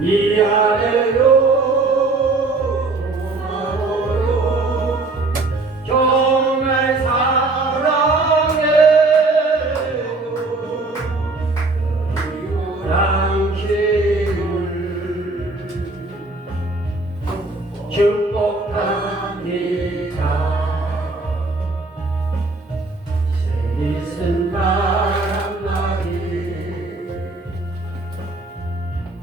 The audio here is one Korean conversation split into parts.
미안해요 고마워요 정말 사랑해요 그리고 당신을 축복합니다 색이 쓴 바람막이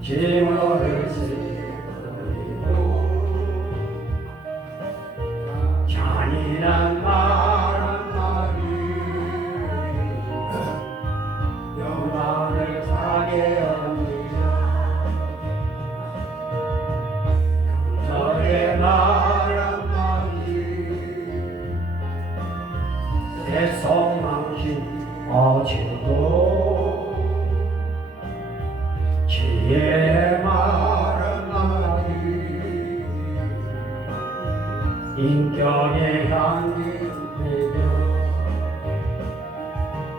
징후를 새버리고 잔인한 바람막이 영광을 타게 합니다 너의 바람막이 새 소망신 어지고 지혜의 바람막이 인격의 향기 내려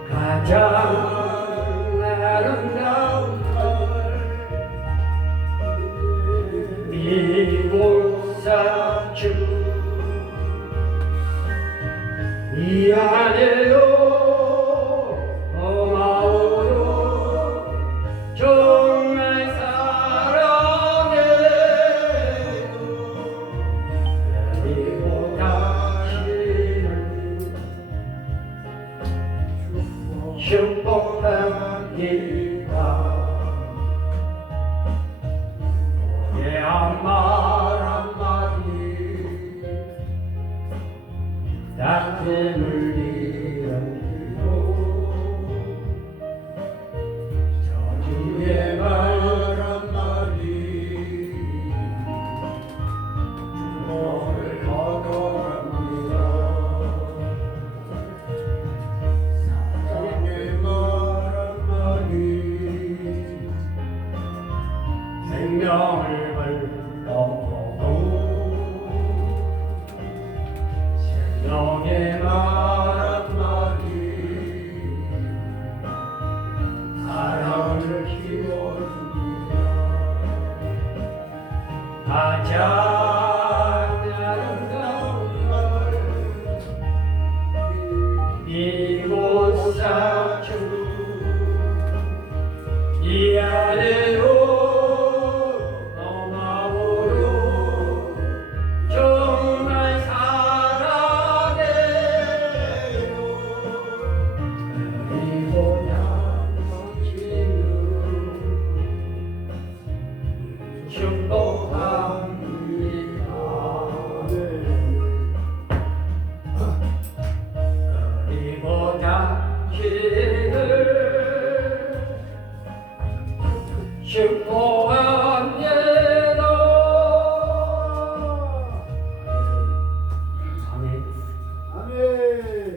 가장 아름다운 걸 미국 사주 미안해요 고마워요 정말 사랑해요 그리고 당신을 축복합니다 너의 말 한마디 따뜻함을 이어주고 저주의 말 한마디 너를 거둬갑니다 사랑의 말 한마디 생명을 넘어도 생명의 말 한마디 사랑을 키워줍니다 가장 아름다운 걸 이곳 사주 미안해요 고마워요 정말 사랑해요 그리고 당신을 축복합니다 그리고 당신을 축복합니다 아멘 아멘.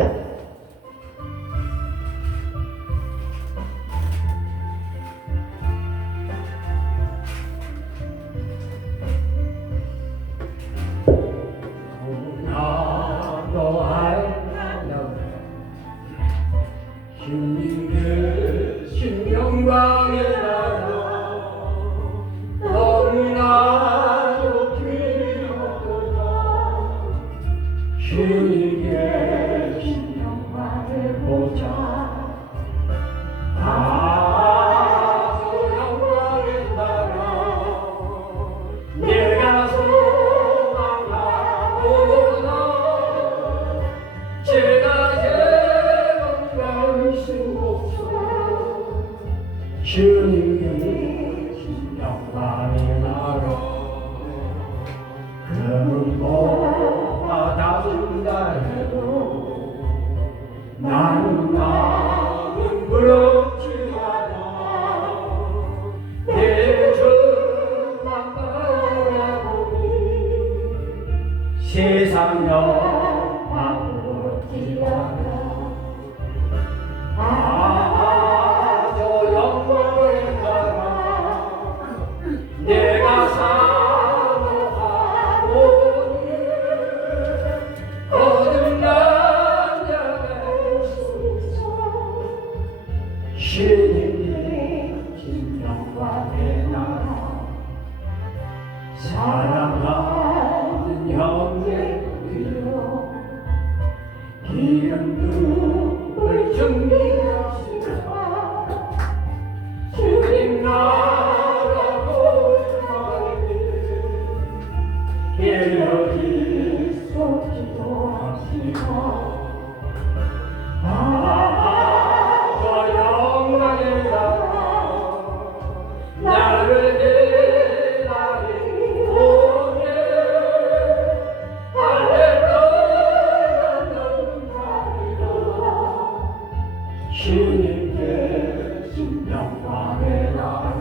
나도 알아요 힘이 되신 영광의 나라 너무나도 필요하다 주님 계신 영광을 보자 아주 영광의 나라 내가 소망하구나 제가 제공할 수 없어 주님 계신 영광의 나라 그는 받아준다 해도 나는 마음 부럽지 않아 내 주만 바라보니 세상 영광 부럽지 않아 저 영광을 따라 내가 사모하오니 거듭난 자가 주님이 진정과의 나라 사랑하는 형제들이여 기름 부을 준비하시라 주님 나라고 예배리소 기도하시라 저 영광의 나라 나를 대하리 오네 할렐루야 주님 계신 영광의 나라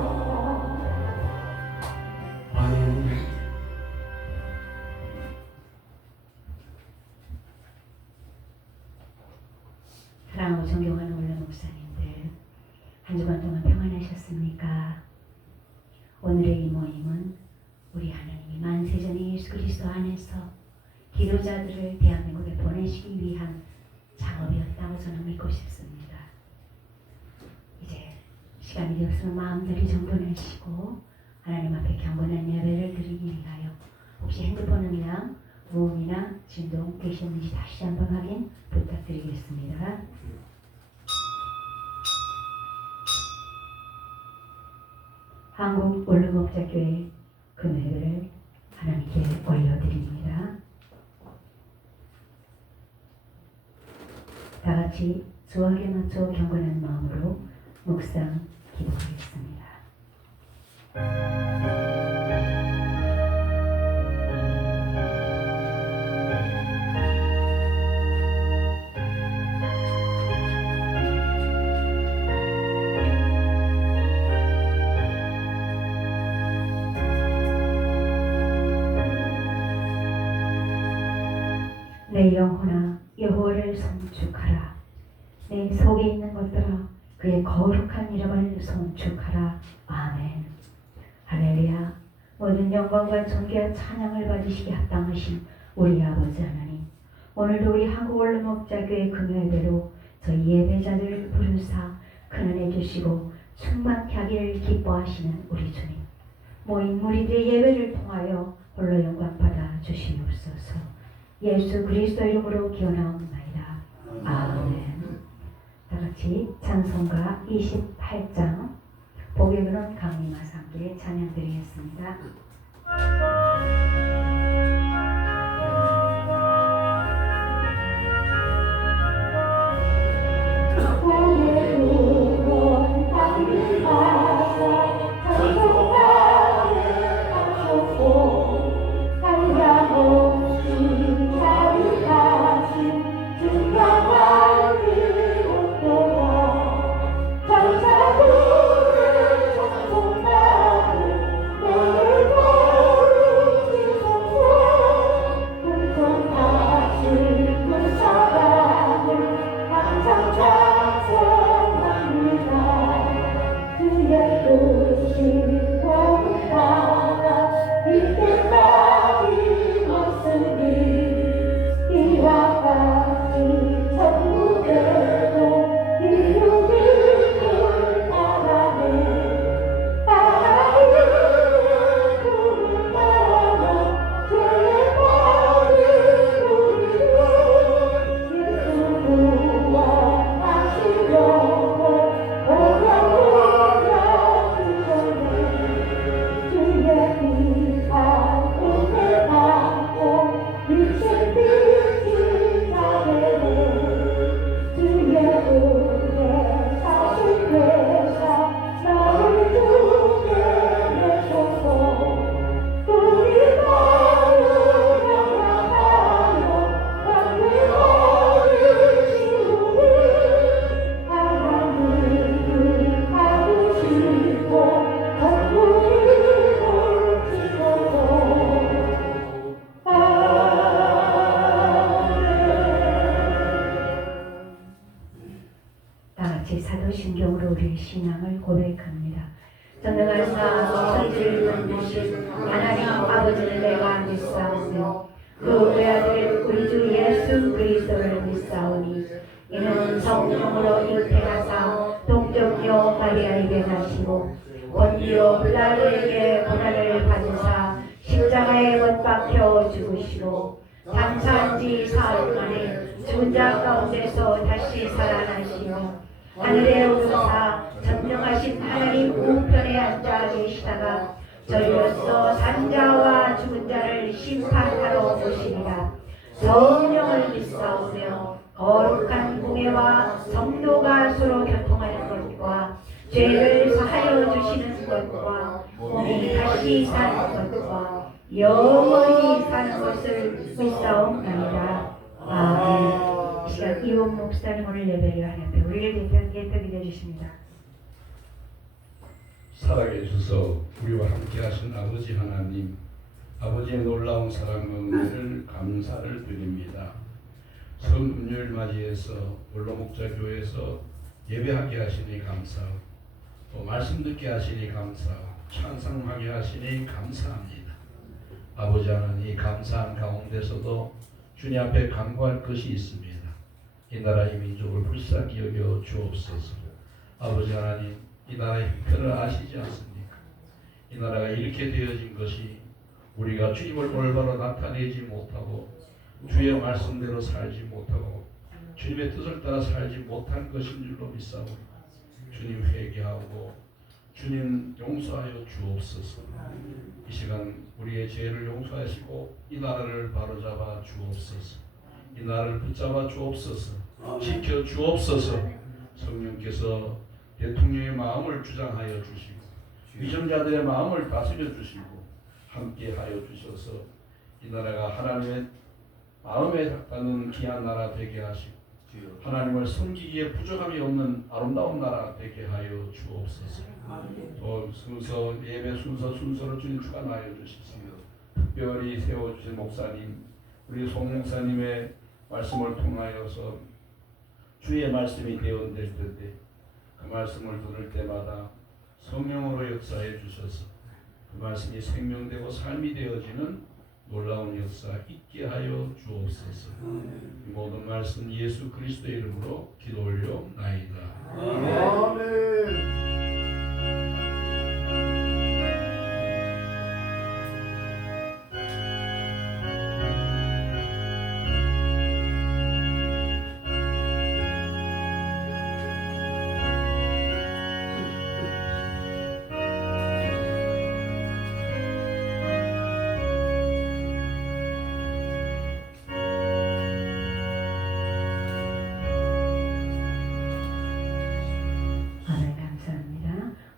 아멘. 사랑하고 존경하는 원로 목사님들, 한 주간 동안 평안하셨습니까? 오늘의 이 모임은 우리 하나님이 만세전에 예수 그리스도 안에서 기도자들을 대한민국에 보내시기 위한 작업이었다고 저는 믿고 싶습니다. 이제 시간이 되었으면 마음들이 정돈하시고 하나님 앞에 경건한 예배를 드리기 위하여 혹시 핸드폰 음량, 무음이나 진동 되셨는지 다시 한번 확인 부탁드리겠습니다. 한국 원로목자교회 금요일을 하나님께 올려드립니다. 다 같이 수학에 맞춰 경건한 마음으로 묵상 기도하겠습니다. 내 영혼아 여호와를 송축하라. 내 속에 있는 것들아 그의 거룩한 이름을 송축하라. 아멘. 할렐루야. 모든 영광과 존귀와 찬양을 받으시기 합당하신 우리 아버지 하나님, 오늘도 우리 한국원로목자교회 금요일대로 저희 예배자들 부르사 큰은혜 주시고 충만케 하기를 기뻐하시는 우리 주님, 모인 무리들의 예배를 통하여 홀로 영광 받아 주시옵소서. 예수 그리스도 이름으로 기원하옵나이다. 아멘. 다같이 찬송가 28장 복에 그는 강림하사 함께 찬양드리겠습니다. 복에 그는 강림하사 찬송가를 하셨소 한량없이 자비하신 중간과 비롯도다 천사들의 찬송가를 너를 거룩히소서 풍성하신 그 사랑을 항상 찬송합니다. 주의 뜻이 거룩하다 이때까지 왔으니 이와 같이 천국에도 이루기를 바라네. 하나님의 꿈을 따라 죄의 벌을 누리고 예수 구원하시려고 오려오려 주셨네. 주의 비판 은혜 받고 육신 빛이 자되네. 주의 은혜 사실 되사 나를 주게 내소서. 우리 마음을 영원하여 왕의 어리시우니 하나님을 받으시고 천국을 주소서. 다같이 사도신경으로 우리의 신앙을 고백합니다. 전능하사 천지를 만드신 하나님 아버지를 내가 믿사오며 그 외아들 우리 주 예수 그리스도를 믿사오니 이는 성령으로 잉태하사 동정녀 마리아에게 나시고 본디오 빌라도에게 고난을 받으사 십자가에 잡혀 죽으시고 장사한 지 사흘 만에 죽은 자 가운데서 다시 살아나시며 하늘에 오르사 전능하신 하나님 우편에 앉아 계시다가 저희로서 산 자와 죽은 자를 심판하러 오시리라. 성령을 믿사오며 거룩한 공예와 성도가 서로 교통하는 것과 죄를 사하여 주시는 것과 몸이 다시 사는 것과 영원히 사는 것을 믿사옵나이다. 아멘. 이 시간 이원 목사님 오늘 예배를 하는데 우리를 대표해 주십니다. 살아계 주셔서 우리와 함께 하신 아버지 하나님, 아버지의 놀라운 사랑과 은혜를 감사를 드립니다. 성금요일 맞이해서 원로목자교회에서 예배하게 하시니 감사하고 또 말씀 듣게 하시니 감사하고 찬송하게 하시니 감사합니다. 아버지 하나님, 감사한 가운데서도 주님 앞에 간구할 것이 있습니다. 이 나라의 민족을 불쌍히 여겨 주옵소서. 아버지 하나님, 이 나라의 형편을 아시지 않습니까? 이 나라가 이렇게 되어진 것이 우리가 주님을 올바로 나타내지 못하고 주의 말씀대로 살지 못하고 주님의 뜻을 따라 살지 못한 것인 줄로 믿사오니 주님 회개하고 주님 용서하여 주옵소서. 이 시간 우리의 죄를 용서하시고 이 나라를 바로잡아 주옵소서. 이 나라를 붙잡아 주옵소서. 지켜 주옵소서. 성령께서 대통령의 마음을 주장하여 주시고 위정자들의 마음을 다스려 주시고 함께하여 주셔서 이 나라가 하나님의 마음에 닿는 귀한 나라 되게 하시고 하나님을 섬기기에 부족함이 없는 아름다운 나라 되게 하여 주옵소서. 또 순서 예배 순서를 주님 주관하여 주시고 특별히 세워주신 목사님 우리 송 목사님의 말씀을 통하여서 주의 말씀이 되어질 텐데 그 말씀을 들을 때마다 성령으로 역사해 주셔서 그 말씀이 생명되고 삶이 되어지는 놀라운 역사 있게 하여 주옵소서. 모든 말씀 예수 그리스도의 이름으로 기도 올려옵나이다. 아멘.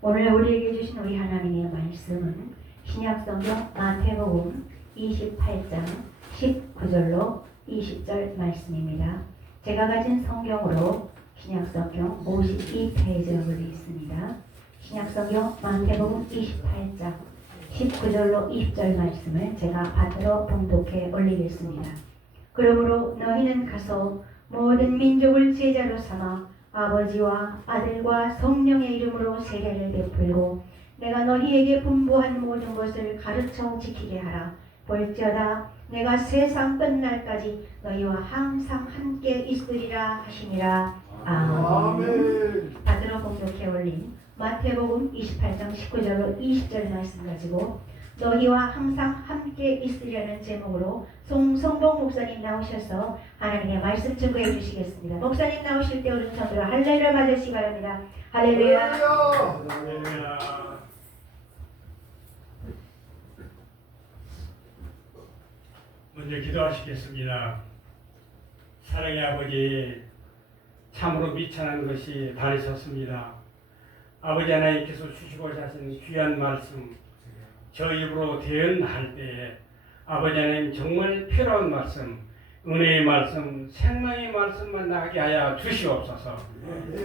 오늘 우리에게 주신 우리 하나님의 말씀은 신약성경 마태복음 28장 19절로 20절 말씀입니다. 제가 가진 성경으로 신약성경 52페이지에 올려 있습니다. 신약성경 마태복음 28장 19절로 20절 말씀을 제가 받들어 봉독해 올리겠습니다. 그러므로 너희는 가서 모든 민족을 제자로 삼아 아버지와 아들과 성령의 이름으로 세례를 베풀고 내가 너희에게 분부한 모든 것을 가르쳐 지키게 하라. 볼지어다 내가 세상 끝날까지 너희와 항상 함께 있으리라 하시니라. 아멘. 받들어 봉독해 올린 마태복음 28장 19절로 20절 말씀 가지고 너희와 항상 함께 있으리라는 제목으로 송성봉 목사님 나오셔서 하나님의 말씀 증거해 주시겠습니다. 목사님 나오실 때 오른손으로 할렐루야 맞으시기 바랍니다. 할렐루야. 할렐루야. 먼저 기도하시겠습니다. 사랑의 아버지, 참으로 미천한 것이 다르셨습니다. 아버지 하나님께서 주시고자 하신 귀한 말씀 저 입으로 대언할 때에 아버지 하나님 정말 필요한 말씀, 은혜의 말씀, 생명의 말씀만 나게 하여 주시옵소서.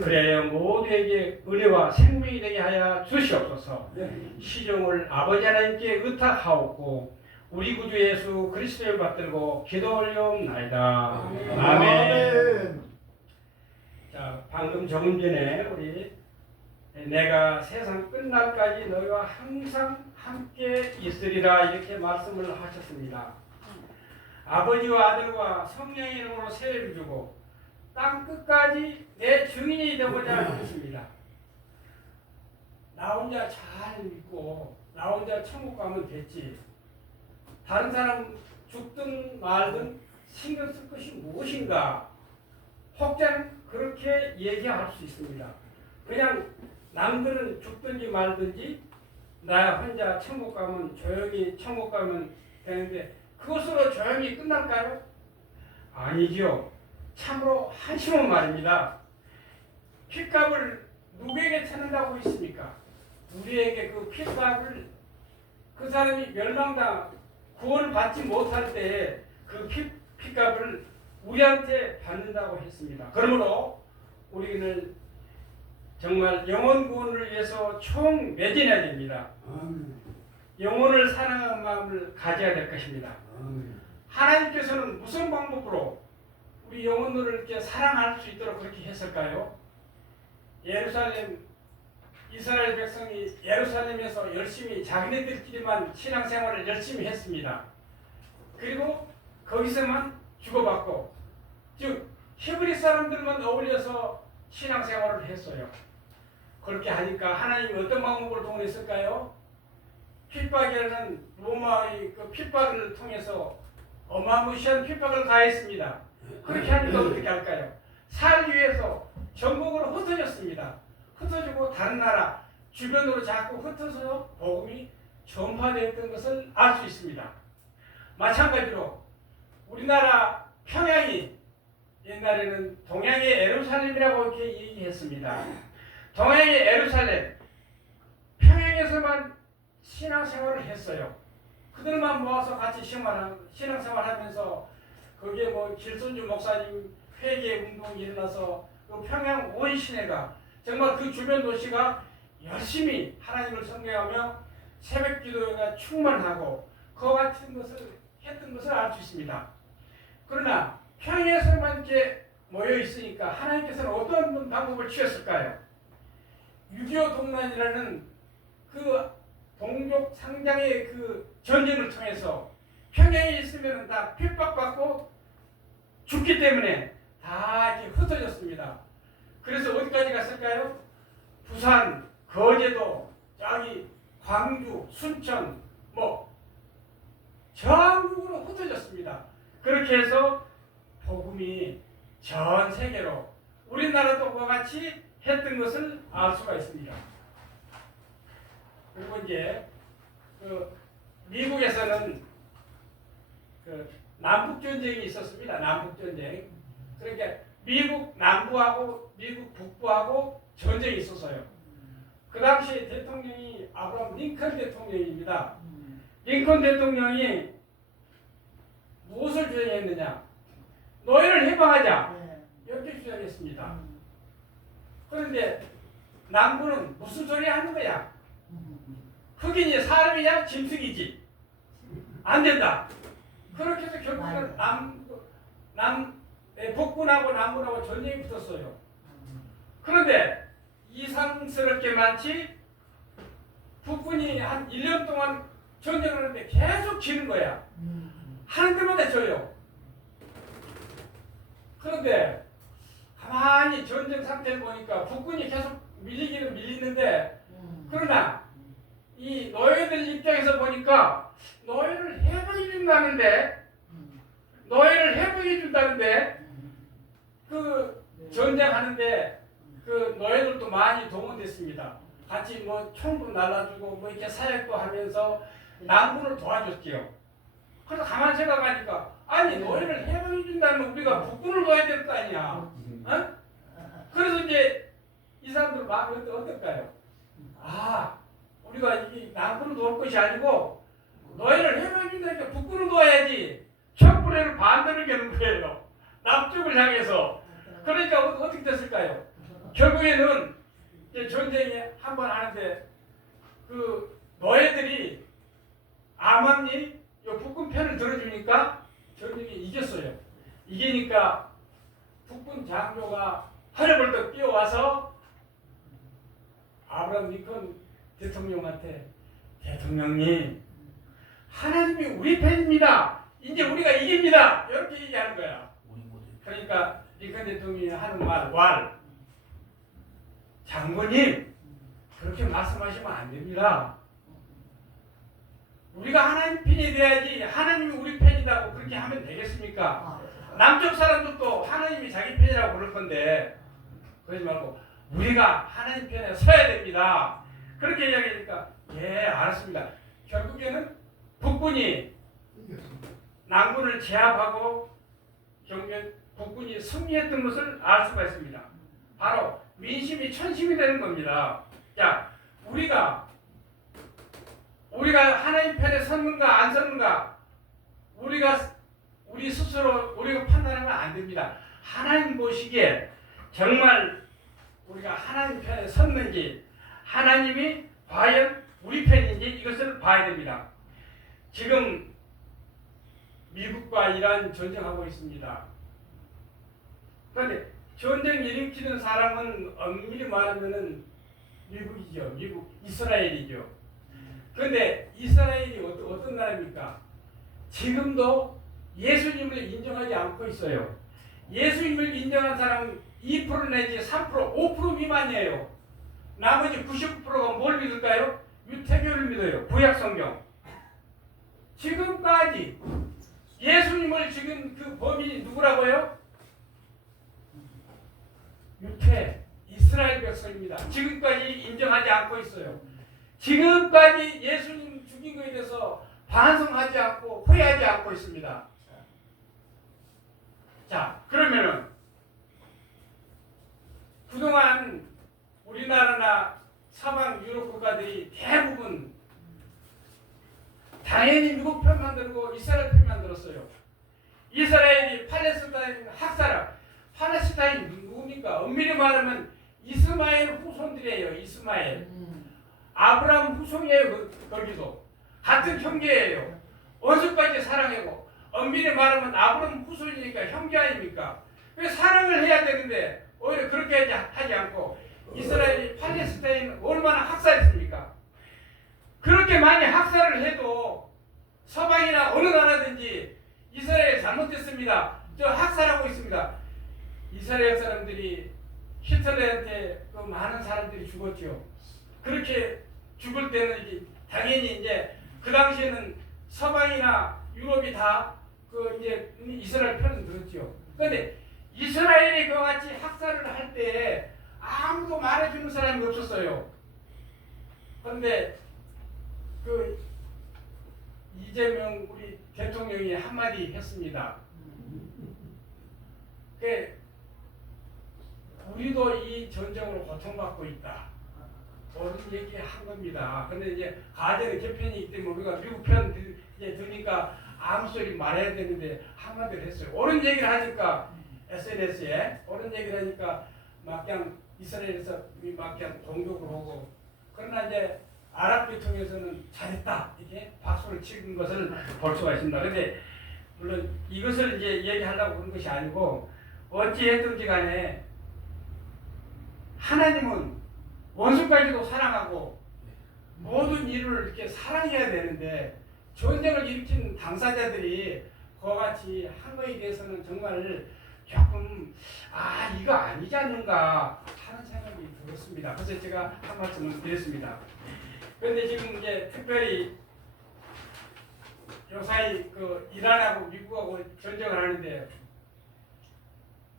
그래야 모두에게 은혜와 생명이 되게 하여 주시옵소서. 시종을 아버지 하나님께 의탁하옵고 우리 구주 예수 그리스도를 받들고 기도 올려옵나이다. 아멘. 자, 방금 조금 전에 우리 내가 세상 끝날까지 너희와 항상 함께 있으리라 이렇게 말씀을 하셨습니다. 아버지와 아들과 성령의 이름으로 세례를 주고 땅 끝까지 내 증인이 되고자 하셨습니다. 나 혼자 잘 믿고 나 혼자 천국 가면 됐지. 다른 사람 죽든 말든 신경 쓸 것이 무엇인가? 혹자는 그렇게 얘기할 수 있습니다. 그냥 남들은 죽든지 말든지 나 혼자 천국 가면 조용히 천국 가면 되는데 그것으로 조용히 끝날까요? 아니죠. 참으로 한심한 말입니다. 핏값을 누구에게 찾는다고 했습니까? 우리에게 그 핏값을 그 사람이 멸망당 구원을 받지 못할 때에 그 핏값을 우리한테 받는다고 했습니다. 그러므로 우리는 정말 영혼 구원을 위해서 총 매진해야 됩니다. 영혼을 사랑하는 마음을 가져야 될 것입니다. 하나님께서는 무슨 방법으로 우리 영혼들을 이렇게 사랑할 수 있도록 그렇게 했을까요? 예루살렘 이스라엘 백성이 예루살렘에서 열심히 자기네들끼리만 신앙생활을 열심히 했습니다. 그리고 거기서만 주고받고 즉 히브리 사람들만 어울려서 신앙생활을 했어요. 그렇게 하니까 하나님이 어떤 방법을 동원했을까요? 핍박에는 로마의 그 핍박을 통해서 어마무시한 핍박을 가했습니다. 그렇게 하니까 어떻게 할까요? 살기 위해서 전국으로 흩어졌습니다. 흩어지고 다른 나라 주변으로 자꾸 흩어서 복음이 전파되었던 것을 알 수 있습니다. 마찬가지로 우리나라 평양이 옛날에는 동양의 예루살렘이라고 이렇게 얘기했습니다. 동양의 예루살렘 평양에서만 신앙생활을 했어요. 그들만 모아서 같이 신앙생활하면서 거기에 뭐 길손주 목사님 회개 운동이 일어나서 그 평양 온 시내가 정말 그 주변 도시가 열심히 하나님을 섬겨하며 새벽 기도가 충만하고 그와 같은 것을 했던 것을 알 수 있습니다. 그러나 평양에서만 이렇게 모여 있으니까 하나님께서는 어떤 방법을 취했을까요? 6.25 동란이라는 그 동족 상장의 그 전쟁을 통해서 평양에 있으면 다 핍박받고 죽기 때문에 다 이렇게 흩어졌습니다. 그래서 어디까지 갔을까요? 부산, 거제도, 저기 광주, 순천, 뭐 전국으로 흩어졌습니다. 그렇게 해서 복음이 전 세계로 우리나라도 그와 같이 했던 것을 알 수가 있습니다. 그리고 이제 그 미국에서는 그 남북 전쟁이 있었습니다. 남북 전쟁. 그러니까 미국 남부하고 미국 북부하고 전쟁이 있었어요. 그 당시 대통령이 아브라함 링컨 대통령입니다. 링컨 대통령이 무엇을 주장했느냐? 노예를 해방하자 이렇게 주장했습니다. 그런데 남부는 무슨 소리 하는 거야? 흑인이 사람이냐 짐승이지 안 된다. 그렇게 해서 결국은 북군하고 남군하고 전쟁이 붙었어요. 그런데 이상스럽게 많지 북군이 한 1년 동안 전쟁을 하는데 계속 지는 거야. 하는 데마다 져요. 그런데 가만히 전쟁 상태를 보니까 북군이 계속 밀리기는 밀리는데 그러나 이 노예들 입장에서 보니까 노예를 해방해 준다는데 그 전쟁하는데 그 노예들도 많이 동원됐습니다. 같이 뭐 총도 날라주고 뭐 이렇게 사역도 하면서 남군을 도와줬지요. 그래서 가만히 생각하니까 아니 노예를 해방해 준다면 우리가 북군을 도와야 될 거 아니야. 어? 그래서 이제 이 사람들 마음이 어떨까요? 아 우리가 이 남군을 도울 것이 아니고 노예를 해방해 준다니까 북군을 도와야지. 촛불에를 반대로 겨는 거예요. 남쪽을 향해서. 그러니까 어떻게 됐을까요? 결국에는 이제 전쟁이 한번 하는데 그 노예들이 암암리 북군 편을 들어주니까 전쟁에 이겼어요. 이기니까 북군 장교가 허리벌떡 뛰어와서 아브라함 링컨 대통령한테 대통령님 하나님이 우리 편입니다. 이제 우리가 이깁니다. 이렇게 얘기하는 거야. 그러니까 링컨 대통령이 하는 말 장군님 그렇게 말씀하시면 안 됩니다. 우리가 하나님 편이 돼야지 하나님이 우리 편이라고 그렇게 하면 되겠습니까? 남쪽 사람들도 하나님이 자기 편이라고 그럴 건데 그러지 말고 우리가 하나님 편에 서야 됩니다. 그렇게 이야기하니까 예 알았습니다. 결국에는 북군이 남군을 제압하고 북군이 승리했던 것을 알 수가 있습니다. 바로 민심이 천심이 되는 겁니다. 자, 우리가 하나님 편에 섰는가 안 섰는가 우리 스스로 우리가 판단하면 안 됩니다. 하나님 보시기에 정말 우리가 하나님 편에 섰는지 하나님이 과연 우리 편인지 이것을 봐야 됩니다. 지금 미국과 이란 전쟁하고 있습니다. 그런데 전쟁 일으키는 사람은 엄밀히 말하면은 미국이죠. 이스라엘이죠. 그런데 이스라엘이 어떤 나라입니까? 지금도 예수님을 인정하지 않고 있어요. 예수님을 인정한 사람은 2% 내지 3%, 5% 미만이에요. 나머지 99%가 뭘 믿을까요? 유태교를 믿어요. 구약성경. 지금까지 예수님을 지금 그 범인이 누구라고요? 이스라엘 백성입니다. 지금까지 인정하지 않고 있어요. 지금까지 예수님 죽인 것에 대해서 반성하지 않고 후회하지 않고 있습니다. 자, 그러면은 그동안 우리나라나 서방 유럽 국가들이 대부분 당연히 미국 편만 들고 이스라엘 편만 들었어요. 이스라엘이 팔레스타인 학살을 팔레스타인 누굽니까? 엄밀히 말하면 이스마엘 후손들이에요. 이스마엘. 아브라함 후손이에요. 거기도. 같은 형제예요. 원수까지 사랑하고 엄밀히 말하면 아브라함 후손이니까 형제 아닙니까? 왜 사랑을 해야 되는데 오히려 그렇게 하지 않고 이스라엘이 팔레스타인 얼마나 학살했습니까? 그렇게 많이 학살을 해도 서방이나 어느 나라든지 이스라엘 잘못됐습니다. 저 학살하고 있습니다. 이스라엘 사람들이 히틀러한테 그 많은 사람들이 죽었죠. 그렇게 죽을 때는 당연히 이제 그 당시에는 서방이나 유럽이 다 그 이제 이스라엘 편을 들었죠. 그런데 이스라엘이 그와 같이 학살을 할 때 아무도 말해주는 사람이 없었어요. 그런데 그 이재명 우리 대통령이 한마디 했습니다. 우리도 이 전쟁으로 고통받고 있다. 그런 얘기 한 겁니다. 근데 이제 가정의 개편이기 때문에 우리가 미국 편 이제 들으니까 아무 소리 말해야 되는데 한마디를 했어요. 옳은 얘기를 하니까 SNS에 옳은 얘기를 하니까 막 그냥 이스라엘에서 막 그냥 공격을 하고 그러나 이제 아랍 계통에서는 잘했다 이렇게 박수를 치는 것을 볼 수가 있습니다. 근데 물론 이것을 이제 얘기하려고 그런 것이 아니고 어찌했든지 간에 하나님은 원수까지도 사랑하고 모든 일을 이렇게 사랑해야 되는데 전쟁을 일으킨 당사자들이 그와 같이 한 거에 대해서는 정말 조금 이거 아니지 않는가 하는 생각이 들었습니다. 그래서 제가 한 말씀을 드렸습니다. 그런데 지금 이제 특별히 요사이 그 이란하고 미국하고 전쟁을 하는데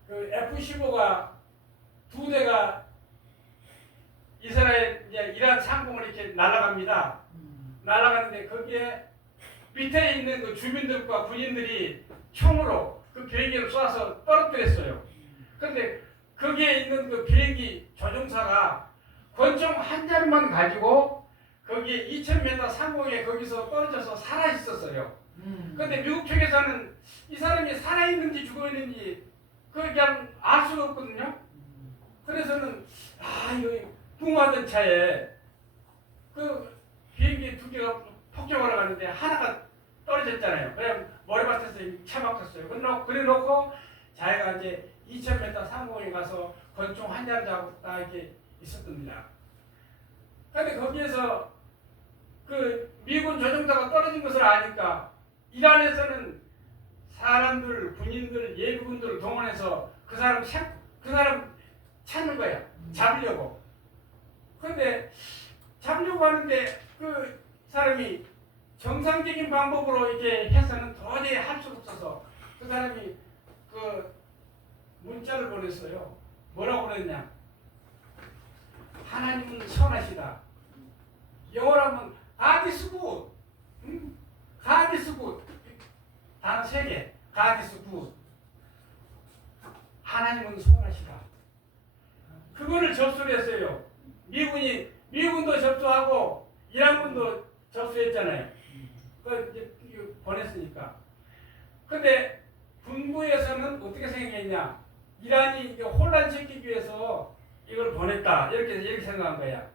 그 F-15가 두 대가 이스라엘 이제 이란 상공을 이렇게 날아갑니다. 날아가는데 거기에 밑에 있는 그 주민들과 군인들이 총으로 그 비행기를 쏴서 떨어뜨렸어요. 그런데 거기에 있는 그 비행기 조종사가 권총 한 자루만 가지고 거기에 2000m 상공에 거기서 떨어져서 살아 있었어요. 그런데 미국 쪽에서는 이 사람이 살아 있는지 죽어 있는지 그냥 알 수가 없거든요. 그래서는 이거 붕어하던 차에 그 비행기 두 개가 폭격하러 가는데 하나가 떨어졌잖아요. 그냥 머리맡에서 차 막혔어요. 그래 놓고 자기가 이제 2000m 상공에 가서 권총 한 자루 잡고 딱 이렇게 있었답니다. 근데 거기에서 그 미군 조종사가 떨어진 것을 아니까 이란에서는 사람들, 군인들, 예비군들을 동원해서 그 사람 찾는 거야. 잡으려고. 그런데 잡으려고 하는데 그 사람이 정상적인 방법으로 이렇게 해서는 도저히 할 수 없어서 그 사람이 그 문자를 보냈어요. 뭐라고 그랬냐? 하나님은 선하시다. 영어로 하면 God is good. God is good. 단어 3개. God is good. 하나님은 선하시다. 그거를 접수를 했어요. 미군도 접수하고 이란군도 접수했잖아요. 그 이제 보냈으니까. 근데 군부에서는 어떻게 생각했냐? 이란이 혼란시키기 위해서 이걸 보냈다. 이렇게 생각한 거야.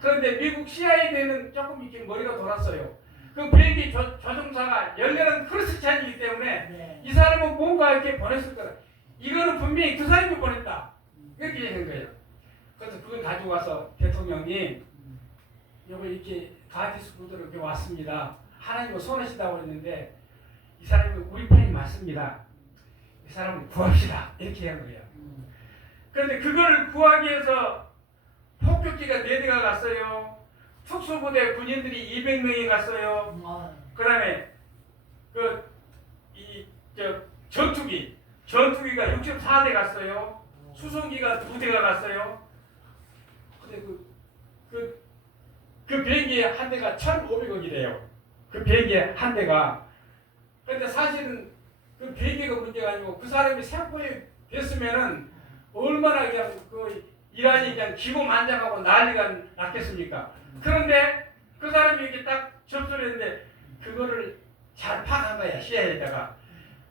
그런데 미국 CIA는 조금 이렇게 머리가 돌았어요. 그 비행기 조종사가 열렬한 크리스찬이기 때문에 이 사람은 뭔가 이렇게 보냈을 거다. 이거는 분명히 그 사람이 보냈다. 이렇게 된 거예요. 그래서 그걸 가지고 와서 대통령이 여기 이렇게 가디스 구도로 이렇게 왔습니다. 하나님은 선하시다고 했는데 이 사람이 우리 편이 맞습니다. 이 사람을 구합시다. 이렇게 한 거예요. 그런데 그거를 구하기 위해서 폭격기가 4대가 갔어요. 특수부대 군인들이 200명이 갔어요. 그 다음에 전투기가 64대 갔어요. 수송기가 2대가 갔어요. 근데 그 비행기 한 대가 1,500억이래요. 그 비행기 한 대가. 근데 사실은 그 비행기가 문제가 아니고 그 사람이 생포에 됐으면은 얼마나 그냥 그 이란이 그냥 기고만장하고 난리가 났겠습니까? 그런데 그 사람이 이렇게 딱 접수를 했는데 그거를 잘 파악한 거야, CIA에다가.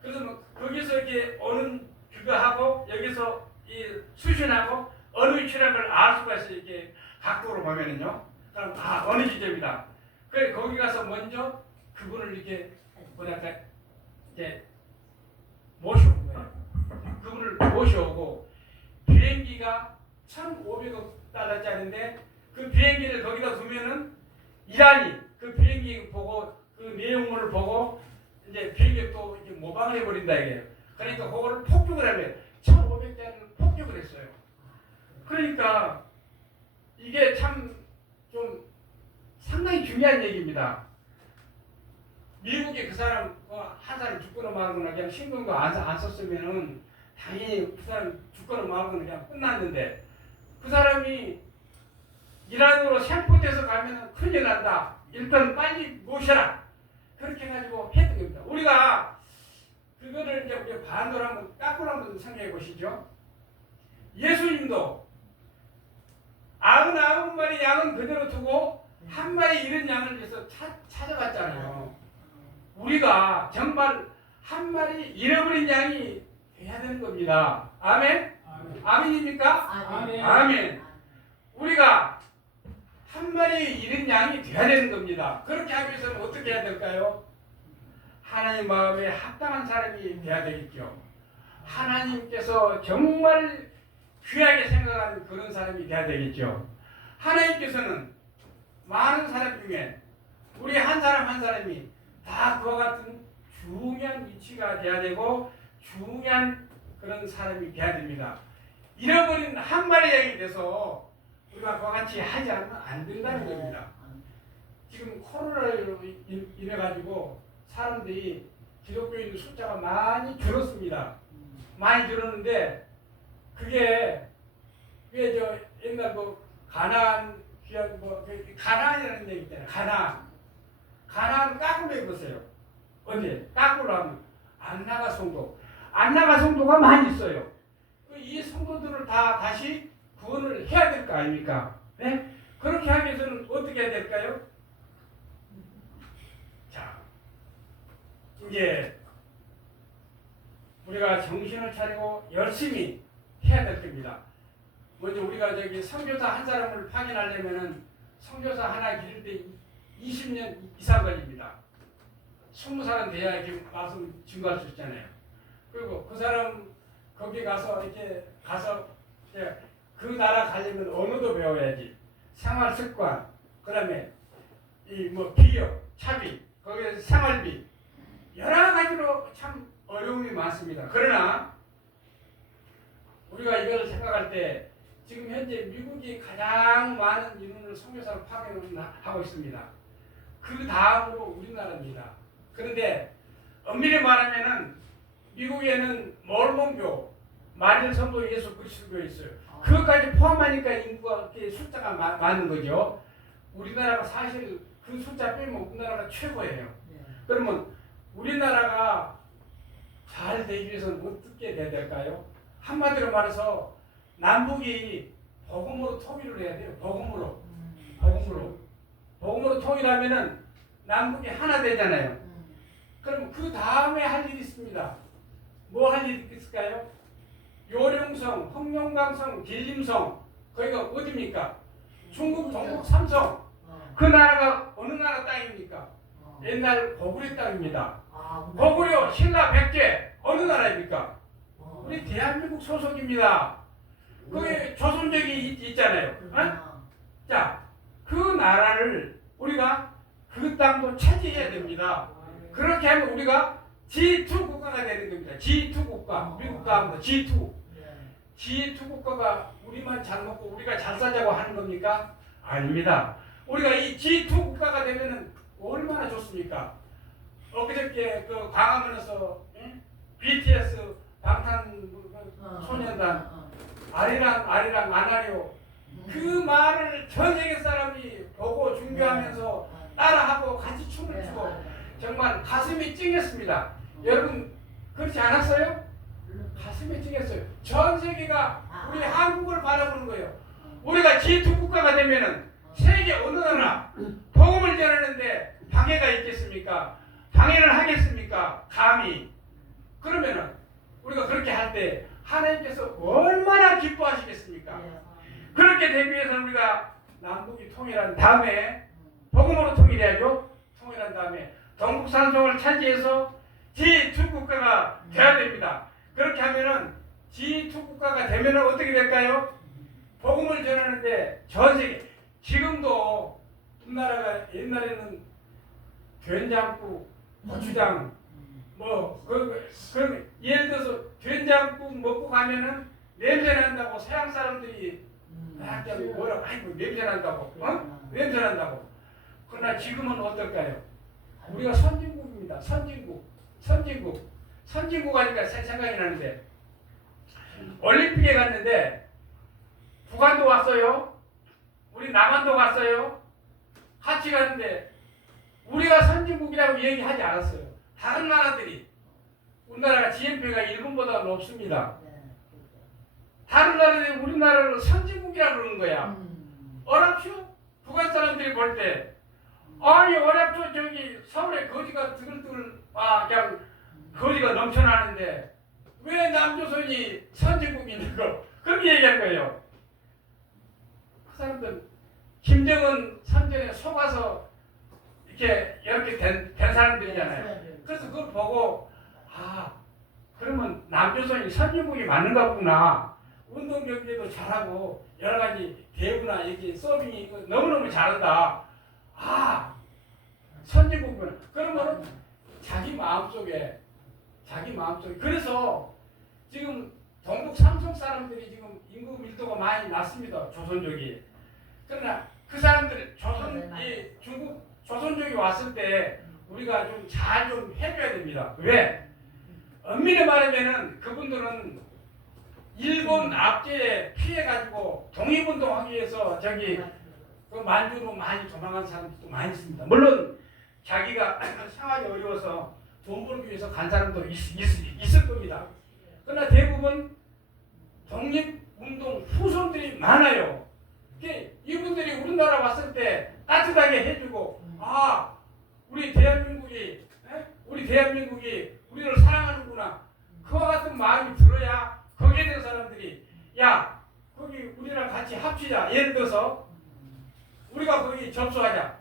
그래서 뭐 거기서 이렇게 어느 그거 하고 여기서 이 수신하고 어느 위치라는 걸 알 수가 있어요. 이렇게 각도로 보면은요. 그럼 어느 지점이다. 그래 거기 가서 먼저 그분을 이렇게 뭐랄까 이제 모셔온 거예요. 그분을 모셔오고 비행기가 1,500억 달러짜리인데 그 비행기를 거기다 두면은 이란이 그 비행기 보고 그 내용물을 보고 이제 비행기 또 이제 모방을 해버린다 이게요. 그러니까 그거를 폭격을 하면 1,500짜리를 폭격을 했어요. 그러니까 이게 참 좀 상당히 중요한 얘기입니다. 미국이 그 사람 한 사람 죽거나 말거나 그냥 신경도 안 썼으면은 당연히 그 사람 죽거나 말거나 그냥 끝났는데 그 사람이 이란으로 생포돼서 가면 큰일 난다. 일단 빨리 모셔라. 그렇게 해가지고 했던 겁니다. 우리가 그거를 이제 반대로 한번 까꾸로 한번 생각해 보시죠. 예수님도 99마리 양은 그대로 두고 한 마리 잃은 양을 위해서 찾아갔잖아요. 우리가 정말 한 마리 잃어버린 양이 돼야 되는 겁니다. 아멘? 아멘입니까? 아멘. 우리가 한 마리 잃은 양이 돼야 되는 겁니다. 그렇게 하기 위해서는 어떻게 해야 될까요? 하나님 마음에 합당한 사람이 돼야 되겠죠. 하나님께서 정말 귀하게 생각하는 그런 사람이 돼야 되겠죠. 하나님께서는 많은 사람 중에 우리 한 사람 한 사람이 다 그와 같은 중요한 위치가 돼야 되고 중요한 그런 사람이 돼야 됩니다. 잃어버린 한 마리 양이 돼서 우리가 그와 같이 하지 않으면 안 된다는 겁니다. 지금 코로나로 인해 가지고 사람들이 기독교인 숫자가 많이 줄었습니다. 많이 줄었는데 그게 왜 저 옛날 뭐 가나안 귀한 뭐 가나안이라는 얘기 있잖아요. 가나안 까꾸로 해보세요. 어디 까꾸로 하면 안나가 성도. 안나가 성도가 많이 있어요. 이 성도들을 다 다시 구원을 해야 될 거 아닙니까? 네? 그렇게 하기 위해서는 어떻게 해야 될까요? 자, 이제 우리가 정신을 차리고 열심히 해야 될 겁니다. 먼저 우리가 저기 선교사 한 사람을 파견하려면은 선교사 하나 기를 때 20년 이상 걸립니다. 20살은 돼야 이렇게 와서 증거할 수 있잖아요. 그리고 그 사람 거기 가서 이렇게 가서 이제 그 나라 가려면 언어도 배워야지. 생활 습관, 그다음에 이 뭐 비용, 차비, 거기에 생활비 여러 가지로 참 어려움이 많습니다. 그러나 우리가 이걸 생각할 때 지금 현재 미국이 가장 많은 인원을 선교사로 파견을 하고 있습니다. 그 다음으로 우리나라입니다. 그런데 엄밀히 말하면은 미국에는 몰몬교, 만일 성도 예수 그리스도가 있어요. 그것까지 포함하니까 인구가 이렇게 숫자가 많은 거죠. 우리나라가 사실 그 숫자 빼면 우리나라가 최고예요. 그러면 우리나라가 잘 되기 위해서는 어떻게 돼야 될까요? 한마디로 말해서 남북이 복음으로 통일을 해야 돼요. 복음으로 통일하면은 남북이 하나 되잖아요. 그럼 그 다음에 할 일이 있습니다. 뭐 할 일이 있을까요? 요령성, 흑룡강성, 길림성, 거기가 어디입니까? 중국 동북 삼성. 그 나라가 어느 나라 땅입니까? 옛날 고구려 땅입니다. 고구려 신라 백제 어느 나라입니까? 우리 대한민국 소속입니다. 거기 조선족이 있잖아요. 어? 자, 그 나라를 우리가 그 땅도 차지해야 됩니다. 그렇게 하면 우리가 G2 국가가 되는 겁니다. G2 국가. 미국 다음으로 G2. G2 국가가 우리만 잘 먹고 우리가 잘 살자고 하는 겁니까? 아닙니다. 우리가 이 G2 국가가 되면은 얼마나 좋습니까? 엊그저께 그 광화문에서 BTS 방탄소년단 아리랑 아나리오 그 말을 전 세계 사람이 보고 중계하면서 따라하고 같이 춤을 추고 정말 가슴이 찡했습니다. 여러분 그렇지 않았어요? 가슴이 찡했어요. 전 세계가 우리 한국을 바라보는 거예요. 우리가 G2 국가가 되면은 세계 어느 나라 복음을 전하는데 방해가 있겠습니까? 방해를 하겠습니까? 감히. 그러면은 우리가 그렇게 할 때 하나님께서 얼마나 기뻐하시겠습니까? 그렇게 되기 위해서는 우리가 남북이 통일한 다음에 복음으로 통일해야죠. 통일한 다음에 동북산성을 차지해서 G2 국가가 돼야 됩니다. 그렇게 하면은 G2 국가가 되면은 어떻게 될까요? 복음을 전하는데 전 세계 지금도 우리나라가 옛날에는 된장국, 고추장 그럼 예를 들어서 된장국 먹고 가면은 냄새 난다고 서양 사람들이 뭐라고 아이고 냄새 난다고 냄새 난다고. 그러나 지금은 어떨까요? 우리가 선진국입니다. 선진국 하니까 생각이 나는데 올림픽에 갔는데 북한도 왔어요. 우리 남한도 갔어요. 같이 갔는데 우리가 선진국이라고 얘기하지 않았어요. 다른 나라들이 우리나라가 GNP가 일본보다 높습니다. 다른 나라들이 우리나라를 선진국이라고 그러는 거야. 어랍쇼? 북한 사람들이 볼 때 아니 어랍쇼 저기 서울에 거지가 드글드글 그냥 거지가 넘쳐나는데 왜 남조선이 선진국이냐고 그렇게 얘기한 거예요. 그 사람들 김정은 선전에 속아서 이렇게 된 사람들이잖아요. 그래서 그걸 보고 그러면 남조선이 선진국이 맞는가 보구나. 운동 경기도 잘하고 여러 가지 대구나 이렇게 서빙이 너무너무 잘한다. 선진국이구나. 그러면 자기 마음속에 그래서 지금 동북 삼성 사람들이 지금 인구 밀도가 많이 낮습니다. 조선족이. 그러나 그 사람들 중국 조선족이 왔을 때 우리가 좀 잘 좀 해줘야 됩니다. 왜? 엄밀히 말하면은 그분들은 일본 압제에 피해가지고 독립운동하기 위해서 그 만주로 많이 도망간 사람들도 많이 있습니다. 물론 자기가 생활이 어려워서 돈 벌기 위해서 간 사람도 있을 겁니다. 그러나 대부분 독립운동 후손들이 많아요. 이분들이 우리나라 왔을 때 따뜻하게 해주고 우리 대한민국이 우리를 사랑하는구나. 그와 같은 마음이 들어야 거기에 대한 사람들이 거기 우리랑 같이 합치자. 예를 들어서 우리가 거기 접수하자.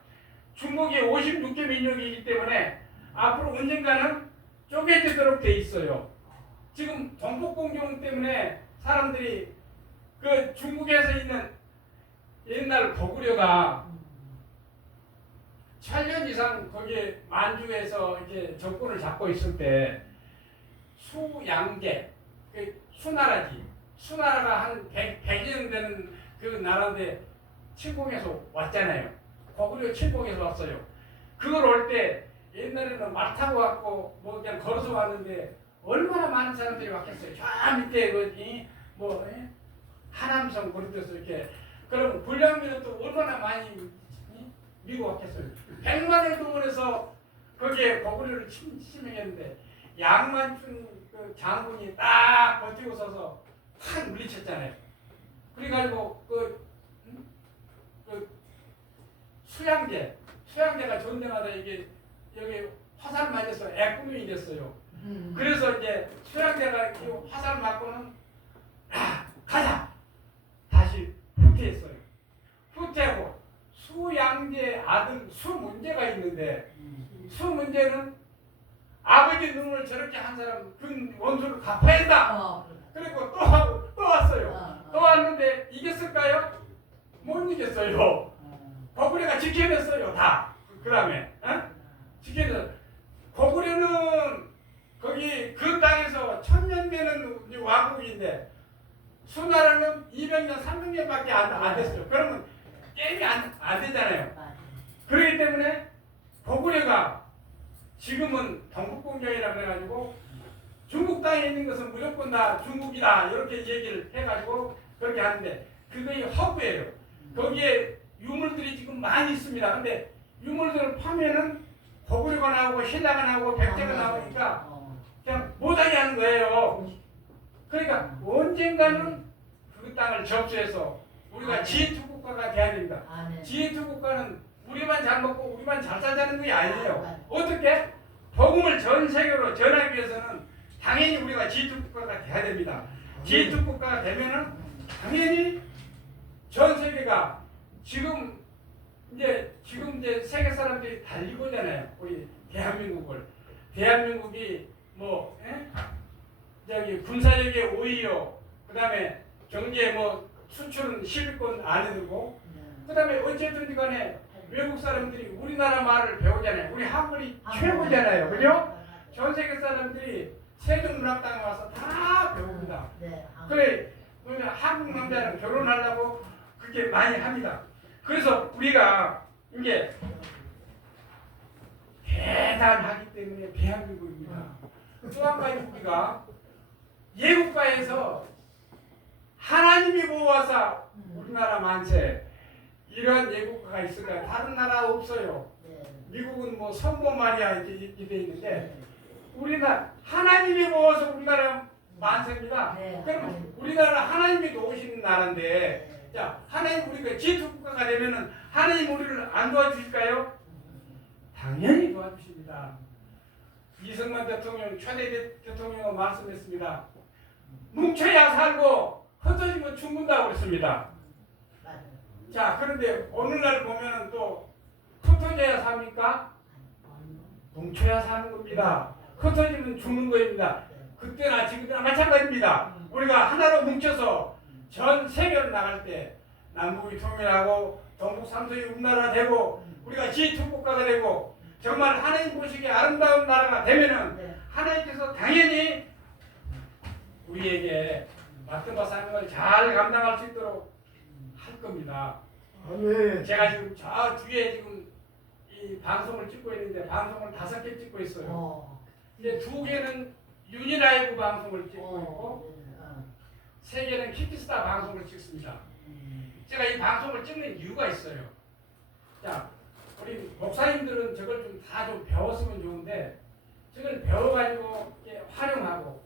중국이 56개 민족이기 때문에 앞으로 언젠가는 쪼개지도록 돼 있어요. 지금 동북공정 때문에 사람들이 그 중국에서 있는 옛날 고구려가 8년 이상 거기에 만주에서 이제 정권을 잡고 있을 때 수양제, 수나라가 한 100년 되는 그 나라인데 칠공에서 왔잖아요. 고구려 칠공에서 왔어요. 그걸 올 때 옛날에는 말 타고 왔고 뭐 그냥 걸어서 왔는데 얼마나 많은 사람들이 왔겠어요. 저 밑에 뭐 하남성 그런 데서 이렇게 그럼 불량민은 또 얼마나 많이 미국 왔겠어요. 100만을 동원해서 거기에 거구리를 침행했는데 양만춘 그 장군이 딱 버티고 서서 확 물리쳤잖아요. 그래가지고 그 수양제가 전쟁하다 이게 여기 화살 맞아서 애꾸명이 됐어요. 그래서 이제 수양제가 이 화살 맞고는 가자 다시 후퇴했어요. 후퇴하고 수양제 아들 수문제가 있는데 수문제는 아버지 눈을 저렇게 한 사람 그 원수를 갚아야 한다. 그리고 또 왔어요. 또 왔는데 이겼을까요? 못 이겼어요. 거구려가 지켜냈어요. 다. 그 다음에 지켜냈어요. 거구려는 거기 그 땅에서 1000년 되는 왕국인데 수나라는 200년, 300년밖에 안 됐어요. 그러면 게임이 안 되잖아요. 그렇기 때문에 거구려가 지금은 동북공정이라 그래가지고 중국 땅에 있는 것은 무조건 다 중국이다 이렇게 얘기를 해가지고 그렇게 하는데 그게 허구예요. 거기에 유물들이 지금 많이 있습니다. 근데 유물들을 파면은 거구려가 나오고 신라가 나오고 백제가 나오니까 그냥 못하게 하는 거예요. 그러니까 언젠가는 그 땅을 접수해서 우리가 G2 국가가 돼야 됩니다. G2 국가는 우리만 잘 먹고 우리만 잘 살자는 게 아니에요. 어떻게? 복음을 전 세계로 전하기 위해서는 당연히 우리가 G2 국가가 돼야 됩니다. G2 국가가 되면은 당연히 전 세계가 지금 이제 세계 사람들이 달리고잖아요. 우리 대한민국이 뭐 저기 군사력의 5위요. 그다음에 경제 뭐 수출은 10위권 안에 들고 그다음에 어쨌든 간에 외국 사람들이 우리나라 말을 배우잖아요. 우리 한글이 최고잖아요. 그죠? 전 세계 사람들이 세종문학당에 와서 다 배웁니다. 그래 한국 남자는 결혼하려고 그렇게 많이 합니다. 그래서 우리가 이게 대단하기 때문에 대한민국입니다. 또 한 가지 우리가 예국가에서 하나님이 모아서 우리나라 만세 이런 예국가가 있을까요? 다른 나라 없어요. 미국은 뭐 성모 마리아 이렇게 돼 있는데 우리나라 하나님이 모아서 우리나라 만세입니다. 그럼 우리나라 하나님이 도우시는 나라인데 자 하나님 우리가 G2 국가가 되면은 하나님 우리를 안 도와주실까요? 당연히 도와주십니다. 이승만 대통령 최대 대통령은 말씀했습니다. 뭉쳐야 살고 흩어지면 죽는다고 그랬습니다. 자 그런데 오늘날 보면은 또 흩어져야 삽니까? 뭉쳐야 사는 겁니다. 흩어지면 죽는 거입니다. 그때나 지금이나 마찬가지입니다. 우리가 하나로 뭉쳐서 전 세계로 나갈 때 남북이 통일하고 동북 삼성이 우리나라 되고 우리가 G2 국가가 되고 정말 하나님 보시기에 아름다운 나라가 되면은 하나님께서 당연히 우리에게 맡은 바 사명을 잘 감당할 수 있도록 할 겁니다. 제가 지금 저 뒤에 지금 이 방송을 찍고 있는데 방송을 5개 찍고 있어요. 이제 2개는 유니라이브 방송을 찍고 있고 3개는 키키스타 방송을 찍습니다. 제가 이 방송을 찍는 이유가 있어요. 자, 우리 목사님들은 저걸 좀 다 좀 배웠으면 좋은데 저걸 배워가지고 활용하고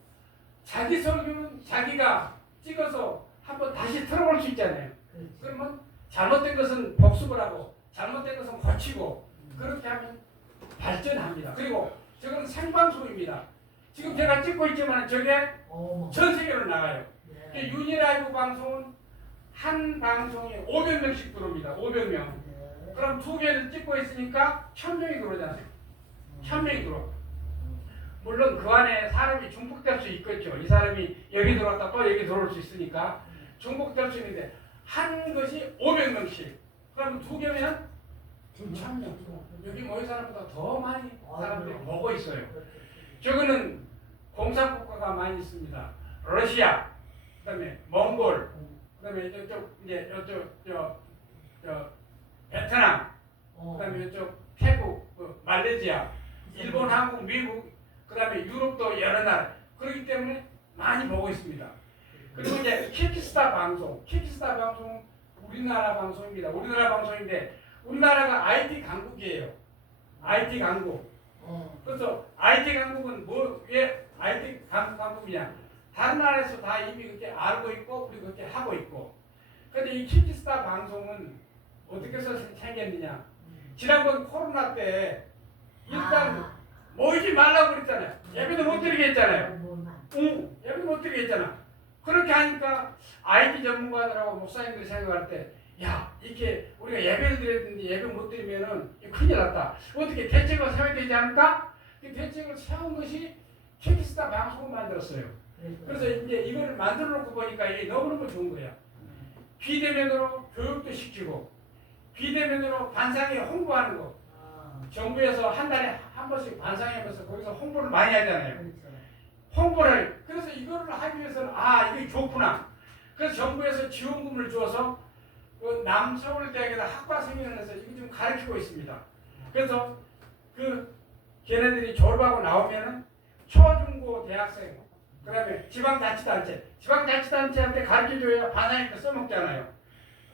자기 설교는 자기가 찍어서 한번 다시 틀어볼 수 있잖아요. 그러면 잘못된 것은 복습을 하고 잘못된 것은 고치고 그렇게 하면 발전합니다. 그리고 저건 생방송입니다. 지금 제가 찍고 있지만 저게 전 세계로 나가요. 유니라이브 방송은 한 방송에 500명씩 들어옵니다. 500명. 그럼 2개를 찍고 있으니까 1000명이 들어오잖아요. 1000명이 들어와. 물론 그 안에 사람이 중복될 수 있겠죠. 이 사람이 여기 들어왔다 또 여기 들어올 수 있으니까 중복될 수 있는데 한 것이 500명씩. 그럼 2개면 1000명. 여기 모인 사람보다 더 많이 사람들이 보고 있어요. 저거는 공산국가가 많이 있습니다. 러시아, 그다음에 몽골, 그다음에 이쪽 이제 이쪽 베트남, 그다음에 이쪽 태국, 말레이시아, 일본, 한국, 미국, 그다음에 유럽도 여러 나라 그렇기 때문에 많이 보고 있습니다. 그리고 이제 키키스타 방송 우리나라 방송입니다. 우리나라 방송인데 우리나라가 IT 강국이에요. IT 강국. 그래서 IT 강국은 왜 IT 강국이냐? 다른 나라에서 다 이미 그렇게 알고 있고 우리 그렇게 하고 있고. 그런데 이 키키스타 방송은 어떻게 해서 생겼느냐? 지난번 코로나 때 일단 모이지 말라고 그랬잖아요. 예배도 못 드리게 했잖아요. 예배 못 드리게 했잖아. 그렇게 하니까 IT 전문가들하고 목사님들이 생각할 때, 야, 이렇게 우리가 예배를 드렸는데 예배 못 드리면은 큰일 났다. 어떻게 대책을 세워야 되지 않을까? 그 대책을 세운 것이 키키스타 방송을 만들었어요. 그래서 이제 이거를 만들어 놓고 보니까 이게 너무너무 좋은 거야. 비대면으로 교육도 시키고, 비대면으로 반상회 홍보하는 거. 정부에서 한 달에 한 번씩 반상회하면서 거기서 홍보를 많이 하잖아요. 홍보를. 그래서 이거를 하기 위해서는 이게 좋구나. 그래서 정부에서 지원금을 주어서 그 남서울대학에다 학과생회를 해서 이거 좀 가르치고 있습니다. 그래서 그 걔네들이 졸업하고 나오면은 초중고 대학생, 그 다음에 지방자치단체한테 가르쳐줘야 반상회 때 써먹잖아요.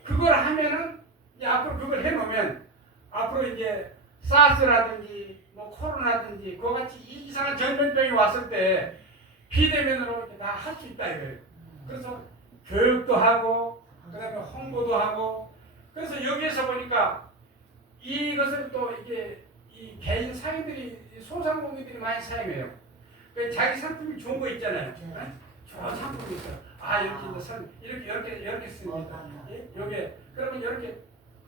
그걸 하면은 이제 앞으로 그걸 해놓으면 앞으로 이제 사스라든지 뭐 코로나든지 그와 같이 이상한 전염병이 왔을 때 비대면으로 다 할 수 있다 이거예요. 그래서 교육도 하고 그다음에 홍보도 하고 그래서 여기에서 보니까 이것을 또 이게 이 개인 상인들이 소상공인들이 많이 사용해요. 자기 상품이 좋은 거 있잖아요. 좋은 상품이 있어요. 이렇게 선 이렇게 씁니다. 여기 그러면 이렇게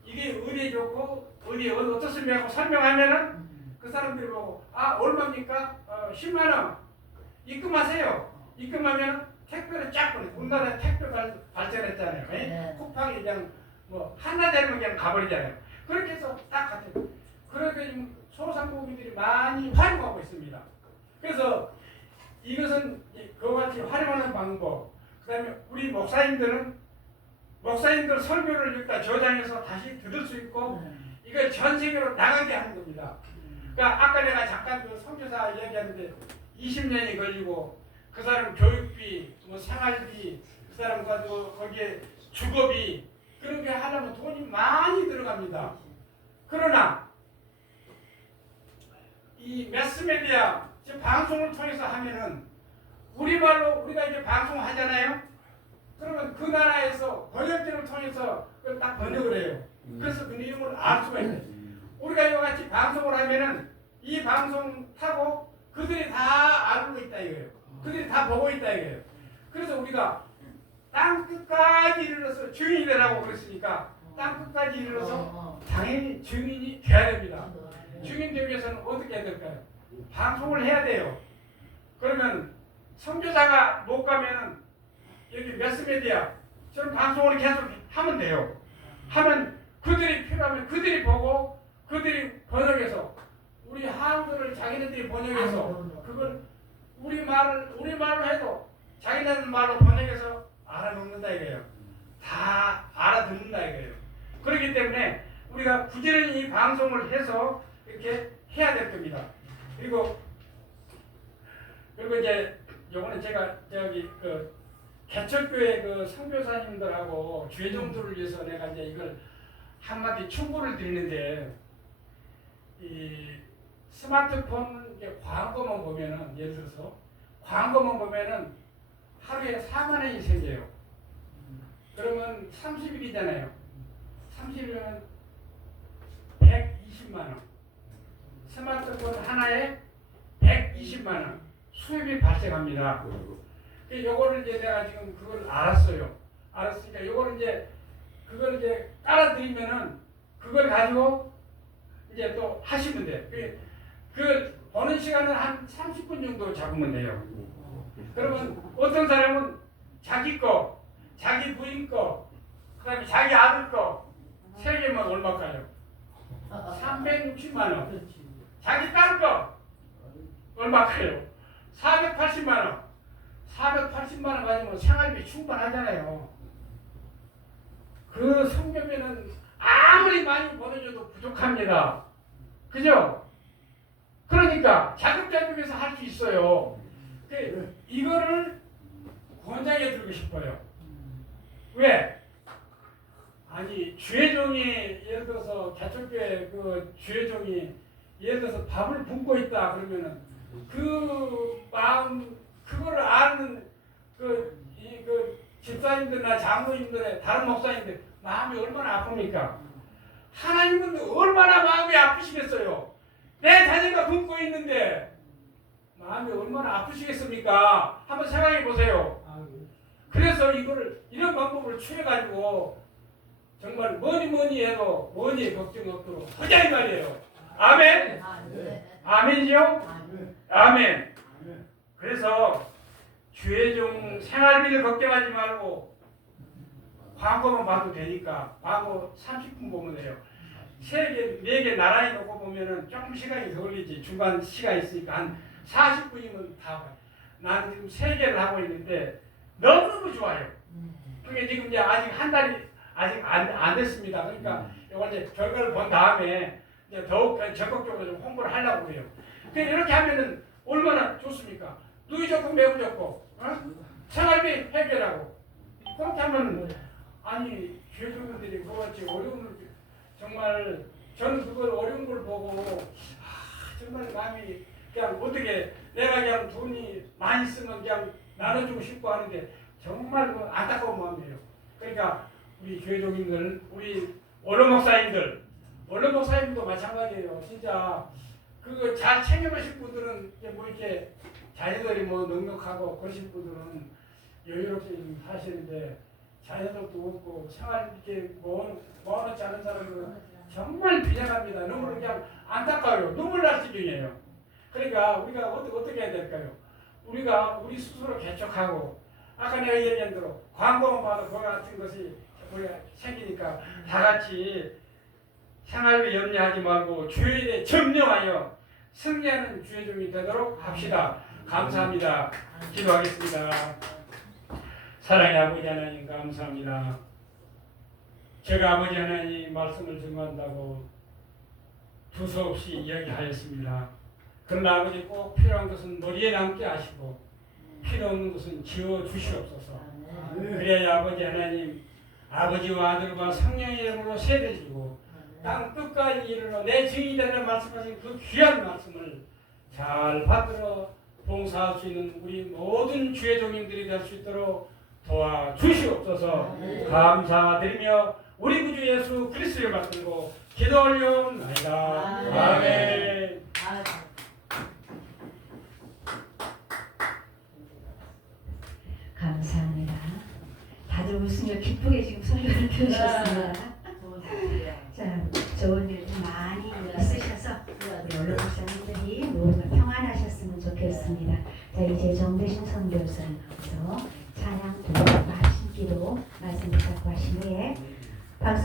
이게 의리에 좋고 의리에 어떻습니까 하고 설명하면은 그 사람들이 보고 얼마입니까? 10만 원 입금하세요. 입금하면 택배를 쫙 보내. 우리나라에 택배 발전했잖아요. 네. 쿠팡이 그냥 뭐 하나 되면 그냥 가버리잖아요. 그렇게 해서 딱 같아요. 그렇게 지금 소상공인들이 많이 활용하고 있습니다. 그래서 이것은 그와 같이 활용하는 방법. 그다음에 우리 목사님들 설교를 여기다 저장해서 다시 들을 수 있고 이걸 전 세계로 나가게 하는 겁니다. 그러니까 아까 내가 잠깐 그 선교사 이야기하는데 20년이 걸리고 그 사람 교육비, 뭐 생활비, 그 사람 가지고 거기에 주거비 그런 게 하려면 돈이 많이 들어갑니다. 그러나 이 매스메디아 즉 방송을 통해서 하면은 우리말로 우리가 이제 방송하잖아요. 그러면 그 나라에서 번역기를 통해서 그걸 딱 번역을 해요. 그래서 그 내용을 알 수가 있어요. 우리가 이와 같이 방송을 하면은 이 방송 타고 그들이 다 알고 있다 이거예요. 그들이 다 보고 있다 이거예요. 그래서 우리가 땅 끝까지 이르러서 증인이 되라고 그랬으니까 땅 끝까지 이르러서 당연히 증인이 돼야 됩니다. 증인 되기 위해서는 어떻게 해야 될까요? 방송을 해야 돼요. 그러면 선교사가 못 가면은 여기 매스메디아 저는 방송을 계속 하면 돼요. 하면 그들이 필요하면 그들이 보고 그들이 번역해서 우리 한글을 자기네들이 번역해서 그걸 우리말로 해도 자기네들 말로 번역해서 알아놓는다 이거예요. 다 알아듣는다 이거예요. 그렇기 때문에 우리가 부지런히 이 방송을 해서 이렇게 해야 될 겁니다. 그리고 이제 요거는 제가 저기 그 개척교회 그 선교사님들하고 죄종들을 위해서 내가 이제 이걸 한마디 충고를 드리는데 이 스마트폰 이제 광고만 보면은 예를 들어서 광고만 보면은 하루에 4만 원이 생겨요. 그러면 30일이잖아요. 30일이면 120만 원. 스마트폰 하나에 120만 원 수입이 발생합니다. 요거를 이제 내가 지금 그걸 알았어요. 알았으니까 요거를 이제 그걸 이제 깔아드리면은 그걸 가지고 이제 또 하시면 돼. 그 보는 시간은 한 30분 정도 잡으면 돼요. 그러면 어떤 사람은 자기 거, 자기 부인 거, 그다음에 자기 아들 거 세 개만 얼마까요? 360만 원. 자기 딸 거 얼마까요? 480만 원. 480만 원 가지면 생활비 충분하잖아요. 그 성경에는 아무리 많이 보내줘도 부족합니다. 그죠? 그러니까 자급자족해서 할 수 있어요. 이거를 권장해 드리고 싶어요. 왜? 아니 주회종이 예를 들어서 개척교회 그 주회종이 예를 들어서 밥을 붓고 있다 그러면은 그 마음 그거를 아는 그 집사님들이나 장로님들의 다른 목사님들 마음이 얼마나 아픕니까? 하나님은 얼마나 마음이 아프시겠어요? 내 자녀가 굶고 있는데 마음이 얼마나 아프시겠습니까? 한번 생각해 보세요. 그래서 이런 방법을 취해가지고 정말 뭐니 해도 뭐니 걱정 없도록 하자 이 말이에요. 아멘. 아멘이죠? 아멘. 그래서 주의종 생활비를 걱정하지 말고 광고만 봐도 되니까 광고 30분 보면 돼요. 3개, 4개 나란히 놓고 보면은 조금 시간이 더 걸리지. 중간 시간 있으니까 한 40분이면 다 봐요. 나는 지금 3개를 하고 있는데 너무너무 좋아요. 그게 지금 이제 아직 한 달이 아직 안 됐습니다. 그러니까 이걸 이제 결과를 본 다음에 이제 더욱 적극적으로 좀 홍보를 하려고 해요. 이렇게 하면은 얼마나 좋습니까? 누이 좋고 매우 좋고, 생활비 해결하고. 그렇게 하면 아니 교주분들이 그같이 어려움을 정말 저는 그걸 어려운 걸 보고 정말 마음이 그냥 어떻게 내가 그냥 돈이 많이 쓰면 그냥 나눠주고 싶고 하는데 정말 그 안타까운 마음이에요. 그러니까 우리 교회종님들, 우리 원로 목사님들도 마찬가지예요. 진짜 그거 잘 챙겨보신 분들은 뭐 이렇게 자녀들이 뭐 넉넉하고 그러신 분들은 여유롭게 좀 사시는데 자녀들도 없고 생활 이렇게 모아놓지 않은 사람들은 정말 비장합니다. 너무 그냥 안타까워요. 눈물 날 지경이에요. 그러니까 우리가 어떻게 해야 될까요? 우리가 우리 스스로 개척하고 아까 내가 얘기한 대로 광고만 봐도 그와 같은 것이 우리가 생기니까 다 같이 생활비 염려하지 말고 주에 대해 점령하여 승리하는 주의종이 되도록 합시다. 감사합니다. 기도하겠습니다. 사랑의 아버지 하나님 감사합니다. 제가 아버지 하나님 말씀을 증거한다고 두서없이 이야기하였습니다. 그러나 아버지 꼭 필요한 것은 머리에 남게 하시고 필요 없는 것은 지워 주시옵소서. 그래야 아버지 하나님 아버지와 아들과 성령의 이름으로 세례지고 땅 끝까지 이르러 내 증인이 되는 말씀하신 그 귀한 말씀을 잘 받들어 봉사할 수 있는 우리 모든 주의 종인들이 될 수 있도록 도와주시옵소서. 감사드리며 우리 구주 예수 그리스도를 받들고 기도 올려옵나이다. 아멘. 감사합니다. 다들 웃으며 기쁘게 지금 설교를 들으셨습니다. 자, 좋은 일 많이 있으셔서 우리 원로 목사님들이 모두가 평안하셨으면 좋겠습니다. 자, 이제 정대신 선교사에 나와서 찬양, 도와, 신기도 말씀 부탁하신 후에 박수